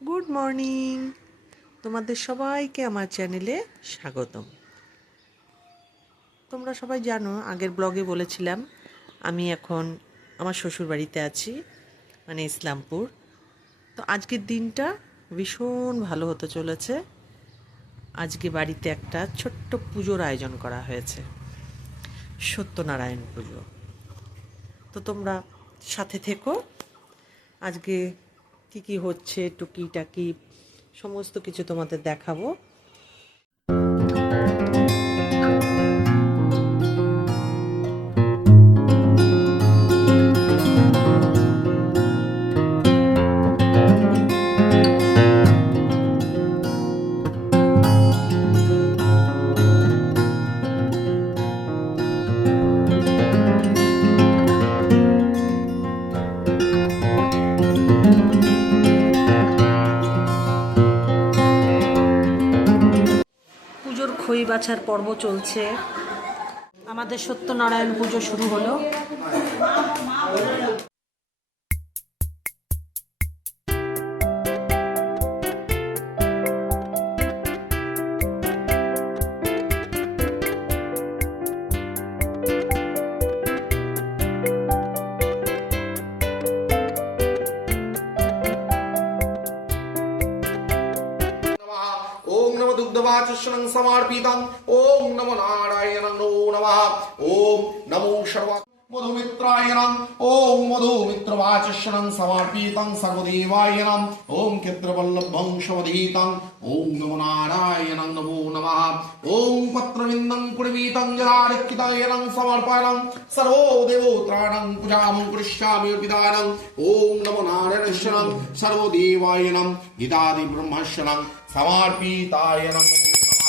Good morning. তোমাদের সবাইকে আমার চ্যানেলে স্বাগতম। তোমরা সবাই জানো, আগের ব্লগে বলেছিলাম আমি এখন আমার শ্বশুর বাড়িতে আছি, মানে ইসলামপুর। তো আজকের দিনটা ভীষণ ভালো হতে চলেছে। আজকে বাড়িতে একটা ছোট্ট পুজোর আয়োজন করা হয়েছে, সত্যনারায়ণ পুজো। তো তোমরা সাথে থেকো। আজকে কী কী হচ্ছে, টুকিটাকি সমস্ত কিছু তোমাদের দেখাবো। পুজোর খই বাছার পর্ব চলছে। আমাদের সত্যনারায়ণ পুজো শুরু হলো। ओम नमो दुग्धवाचस्वनं समर्पितं ओम नमो नारायण नो नमः ओम नमो सर्व मधुमित्राय नम ओम मधुमित्रवाचस्वनं समर्पितं सर्वदेवाय नम ओम क्षत्रवल्लभं शवधीतं ओम नमो नारायण नमो नमः ओम पत्रविन्दं पुरवीतं जलालिखितायनं समर्पणं सर्वो देवोत्राणं पूजामं करिष्यामि अर्पितानं ओम नमो नारायणेश्वरं सर्वदेवाय नम गीतादि ब्रह्मश्वरं समर्पिताय नमो नमः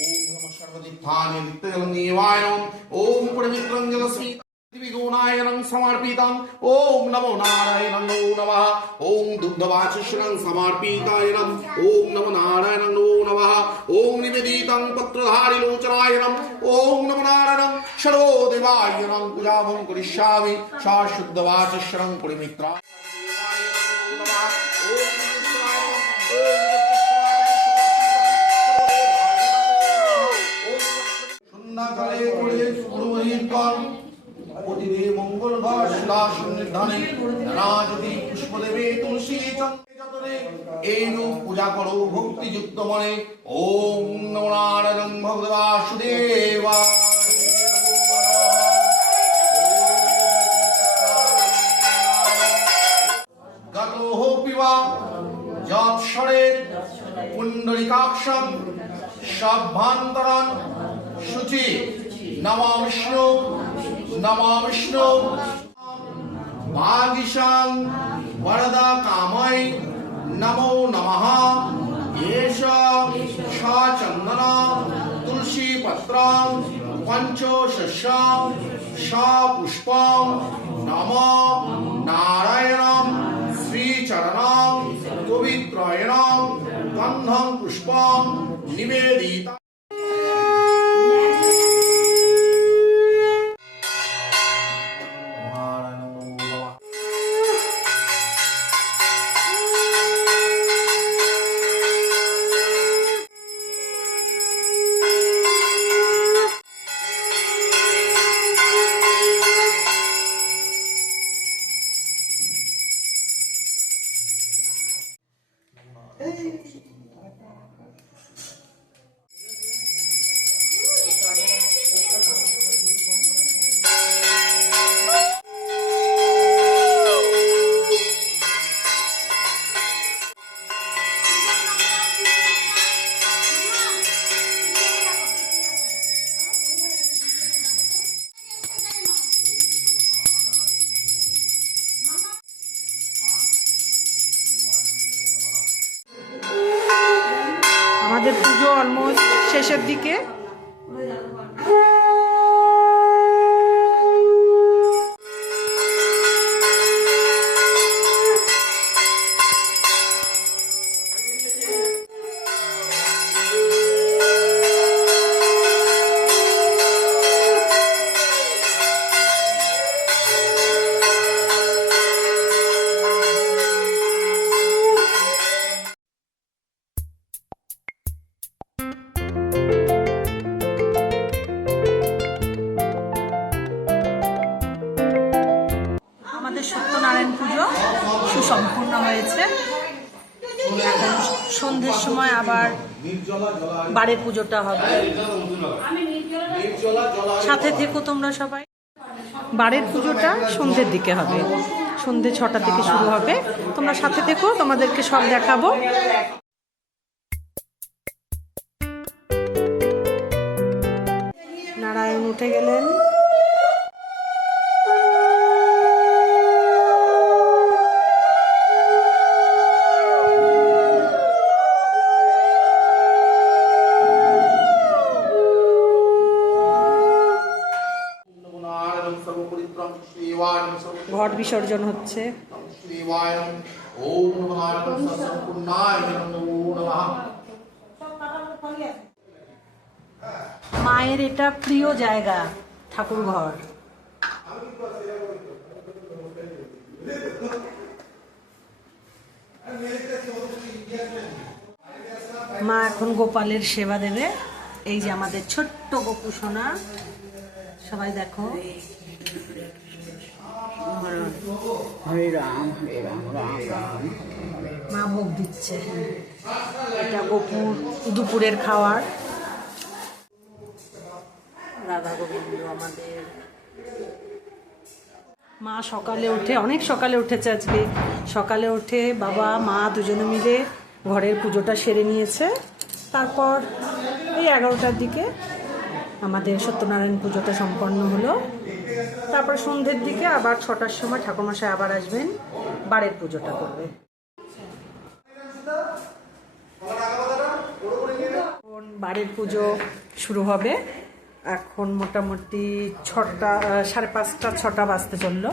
ओम नमः सर्वतीर्थानि नित्यजलं देवाय नमः ओम पवित्रं जलस्मितं विगुणाय नमः समर्पितं ओम नमो नारायण नमो नमः ओम दुग्धवाचस्वनं समर्पिताय नमः ओम नमो नारायण नमो नमः ओम निवेदितं पत्रधारि लोचनाय नमः ओम नमो नारायण सर्वो देवाय नमः पूजामं करिष्यामि सा शुद्धवाचस्वनं परिमित्रा সন্ধ্যাকালে করে পুরোহিত প্রতিদিন মঙ্গলবার সুদাসন নির্ধানে নানাজতি পুষ্প দেবে তুলসী চন্দ্রে এই রূপ পূজা করো ভক্তিযুক্ত মনে ওম নমো নারায়ণ ভগবাসুদেবায় গতঃ পিবা যৎসরের পুণ্ডরিকাক্ষম সভ্যান্তরণ শুচি নমা বিষ্ণু ভাগিশাং বরদা কাময় নমো নমঃ এষ চন্দন তুলসী পত্রং পঞ্চশস্যং পুষ্পং নম নারায়ণং শ্রীচরণং পবিত্রায়ণং গন্ধং পুষ্পং নিবেদিতা আমাদের পুজো অলমোস্ট শেষের দিকে। সম্পূর্ণ হয়েছে। এখন সন্ধ্যের সময় আবার বাড়ির পুজোটা হবে। সাথে থেকো তোমরা সবাই। বাড়ির পুজোটা সন্ধ্যের দিকে হবে, সন্ধ্যে 6টা থেকে শুরু হবে। তোমরা সাথে থেকো, তোমাদেরকে সব দেখাবো। নারায়ণ উঠে গেলেন। ঘট বিসর্জন হচ্ছে। মায়ের এটা প্রিয় জায়গা, ঠাকুর ঘর। মা এখন গোপালের সেবা দেবে। এই যে আমাদের ছোট্ট গোপু সোনা, সবাই দেখো। হরে রাম হরে রাম রাম রাম। মা ভোগ দিচ্ছে। এটা গোপুর দুপুরের খাওয়ার। রাধা গোবিন্দ আমাদের। মা সকালে উঠে, অনেক সকালে উঠেছে আজকে। সকালে উঠে বাবা মা দুজনে মিলে ঘরের পুজোটা সেরে নিয়েছে। তারপর এই 11টার দিকে আমাদের সত্যনারায়ণ পুজোটা সম্পন্ন হলো। তারপর সন্ধ্যের দিকে আবার 6টার সময় ঠাকুরমশাই আবার আসবেন, বাড়ির পুজোটা করবে। এখন বাড়ির পুজো শুরু হবে। এখন মোটামুটি 6টা, 5:30, 6টা বাজতে চললো।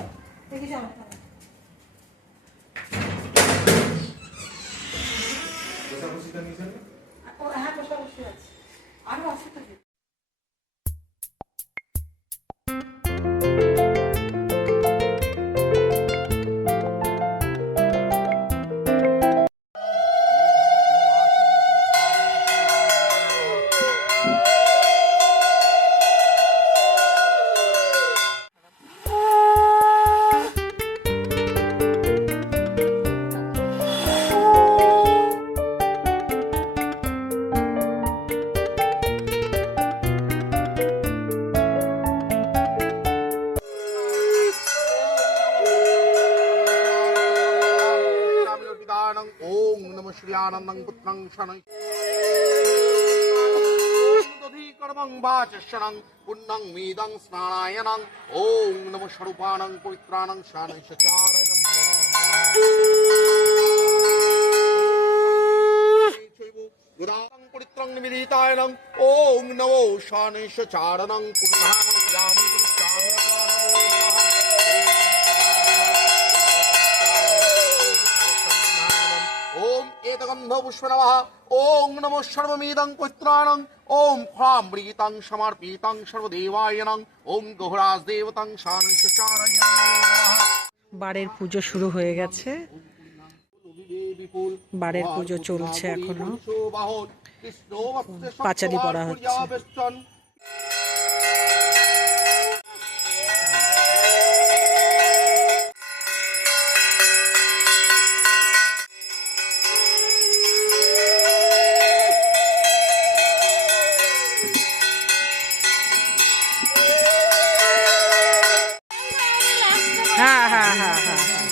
ओम नमः श्रीयानंदं पुत्रं शनै कर्मं वाचशनं पुण्यं मीदं स्नानायनं ओम नमः स्वरूपानं पवित्रानं शानै सचारणं गुदानं पवित्रं निमिदितायनं ओम नमो शानै सचारणं पुण्यं रामं कृष्णामि ओम एतगंधो पुष्प नमः ओम नमो सर्वमेदं पवित्राणं ओम फलामृतं समर्पितं सर्वदेवायनं ओम गौराज देवतं शानंसचारयं বাড়ির পুজো শুরু হয়ে গেছে। বাড়ির পুজো চলছে এখনো। পাঁচালি পড়া হচ্ছে। হ্যাঁ হ্যাঁ হ্যাঁ হ্যাঁ হ্যাঁ।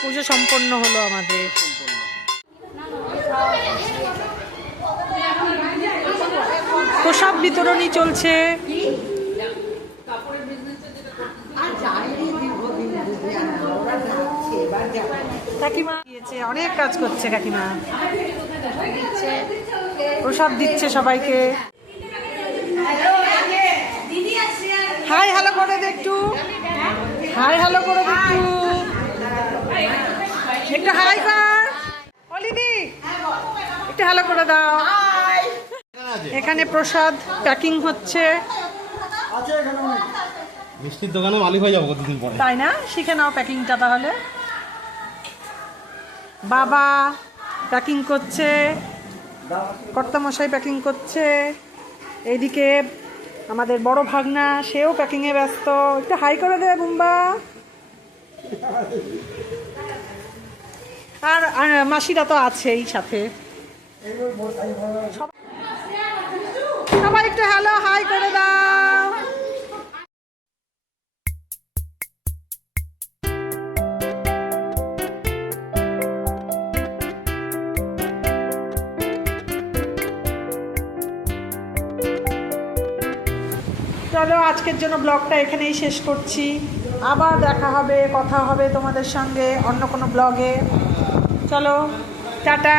পুজো সম্পন্ন হলো আমাদের। প্রসাদ বিতরণী চলছে। কাকিমা দিয়েছে, অনেক কাজ করছে কাকিমা। প্রসাদ দিচ্ছে সবাইকে। হাই হ্যালো করে দে একটু, হাই হ্যালো করে দে একটু, একটু হাই কর। অলিদি একটু হ্যালো করে দাও। এখানে প্রসাদ প্যাকিং হচ্ছে। মিষ্টির দোকানে মালিক হয়ে যাবো কতদিন পরে। তাই না, শিখে নাও প্যাকিংটা তাহলে। বাবা প্যাকিং করছে, কর্তামশাই প্যাকিং করছে, এইদিকে আমাদের বড় ভাগনা সেও প্যাকিংয়ে ব্যস্ত। একটু হাই করে দেবে বুম্বা। আর মাসিরা তো আছেই সাথে। সবাই একটু হ্যালো হাই করে দাও। চলো আজকের জন্য ব্লগটা এখানেই শেষ করছি। আবার দেখা হবে, কথা হবে তোমাদের সঙ্গে অন্য কোনো ব্লগে। চলো টাটা।